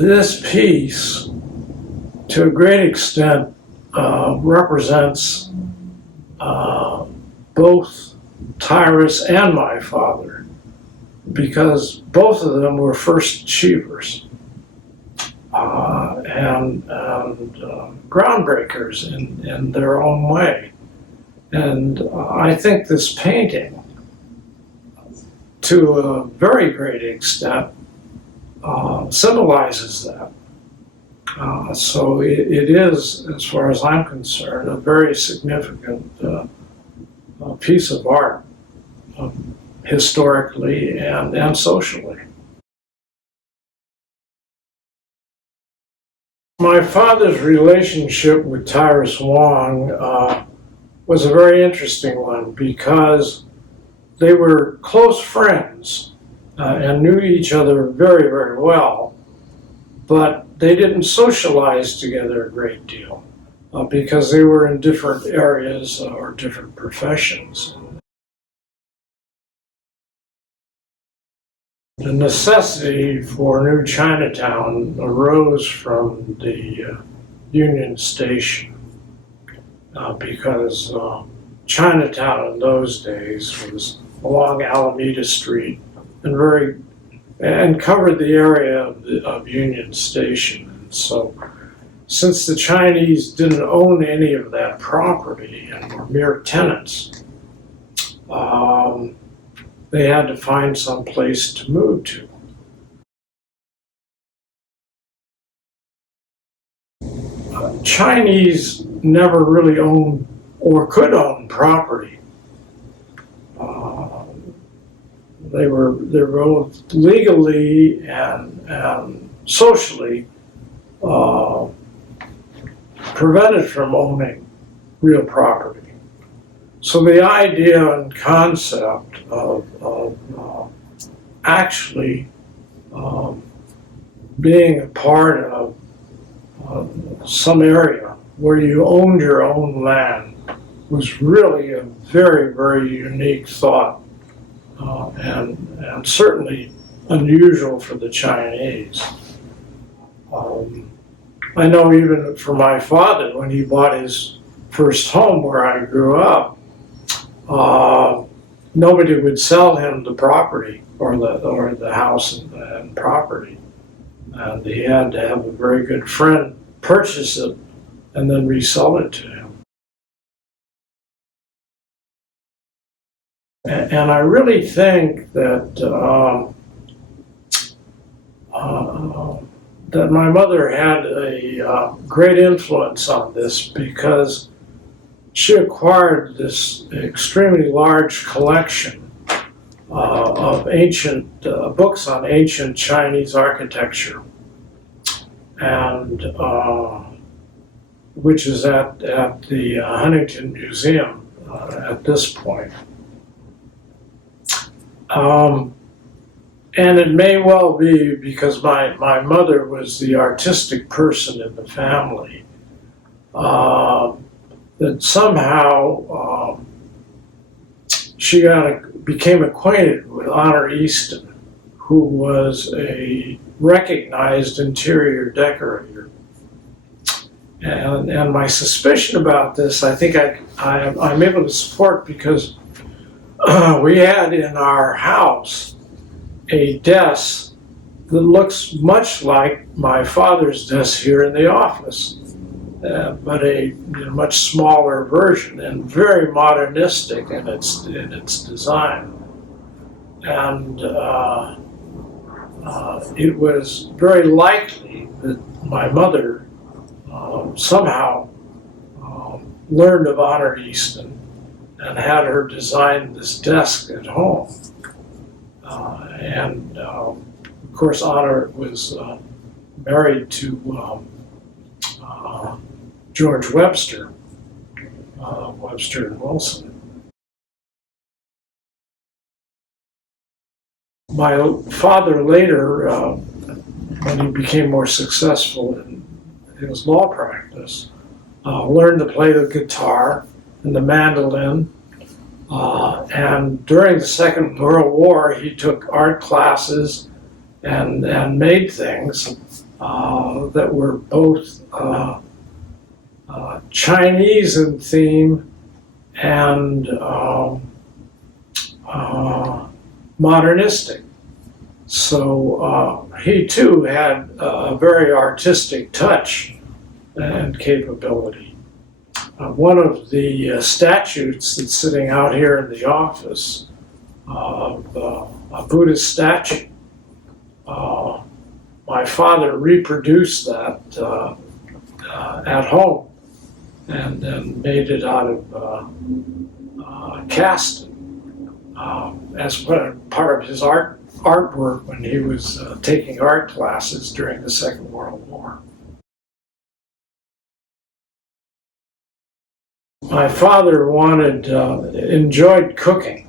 This piece, to a great extent, represents both Tyrus and my father, because both of them were first achievers and groundbreakers in their own way. And I think this painting, to a very great extent, symbolizes that. So it is, as far as I'm concerned, a very significant piece of art, historically and socially. My father's relationship with Tyrus Wong was a very interesting one, because they were close friends and knew each other very, very well, but they didn't socialize together a great deal because they were in different areas or different professions. The necessity for New Chinatown arose from the Union Station because Chinatown in those days was along Alameda Street and covered the area of Union Station. And so, since the Chinese didn't own any of that property and were mere tenants, they had to find some place to move to. Chinese never really owned or could own property. They were both legally and socially prevented from owning real property. So the idea and concept of actually being a part of some area where you owned your own land was really a very, very unique thought, and certainly unusual for the Chinese. I know even for my father, when he bought his first home where I grew up, nobody would sell him the property or the house and property, and he had to have a very good friend purchase it and then resell it to him. And I really think that that my mother had a great influence on this, because she acquired this extremely large collection of ancient books on ancient Chinese architecture, and which is at the Huntington Museum at this point. And it may well be because my mother was the artistic person in the family, that somehow she became acquainted with Honor Easton, who was a recognized interior decorator. And my suspicion about this, I think I'm able to support, because we had in our house a desk that looks much like my father's desk here in the office, but a much smaller version and very modernistic in its design. And it was very likely that my mother somehow learned of Honor Easton and had her design this desk at home. And of course, Honor was married to George Webster, Webster and Wilson. My father later, when he became more successful in his law practice, learned to play the guitar and the mandolin. And during the Second World War, he took art classes and made things. that were both Chinese in theme and modernistic. So he too had a very artistic touch and capability. One of the statues that's sitting out here in the office, a Buddhist statue, my father reproduced that at home and then made it out of cast as part of his artwork when he was taking art classes during the Second World War. My father enjoyed cooking,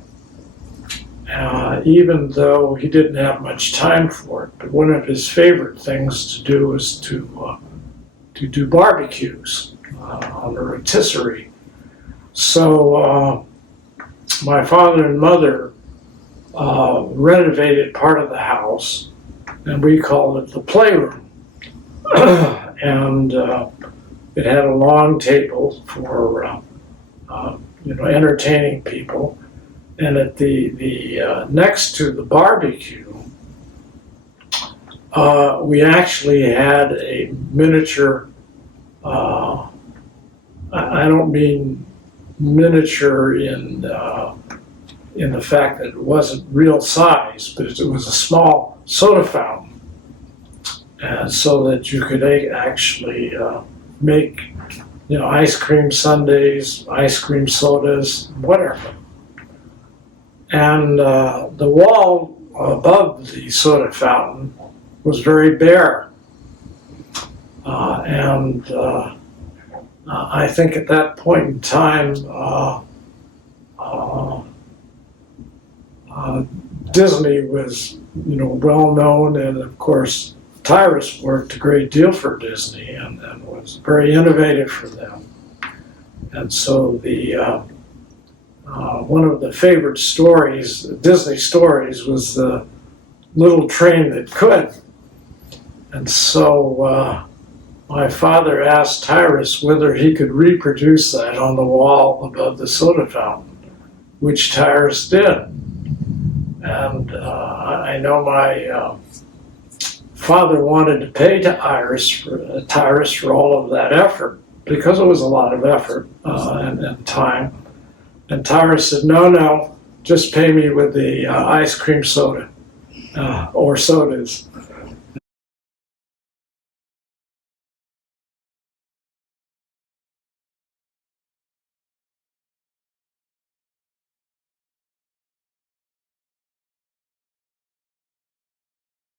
even though he didn't have much time for it. But one of his favorite things to do was to do barbecues on a rotisserie. So my father and mother renovated part of the house, and we called it the playroom. And it had a long table for entertaining people, and at the next to the barbecue, we actually had a miniature. I don't mean miniature in the fact that it wasn't real size, but it was a small soda fountain, so that you could actually make ice cream sundaes, ice cream sodas, whatever. And the wall above the soda fountain was very bare. And I think at that point in time, Disney was, well known, and of course, Tyrus worked a great deal for Disney and was very innovative for them. And so one of the favorite stories, Disney stories, was the little train that could. And so my father asked Tyrus whether he could reproduce that on the wall above the soda fountain, which Tyrus did. And I know my father wanted to pay Tyrus for all of that effort, because it was a lot of effort and time. And Tyrus said, no, just pay me with the ice cream soda or sodas.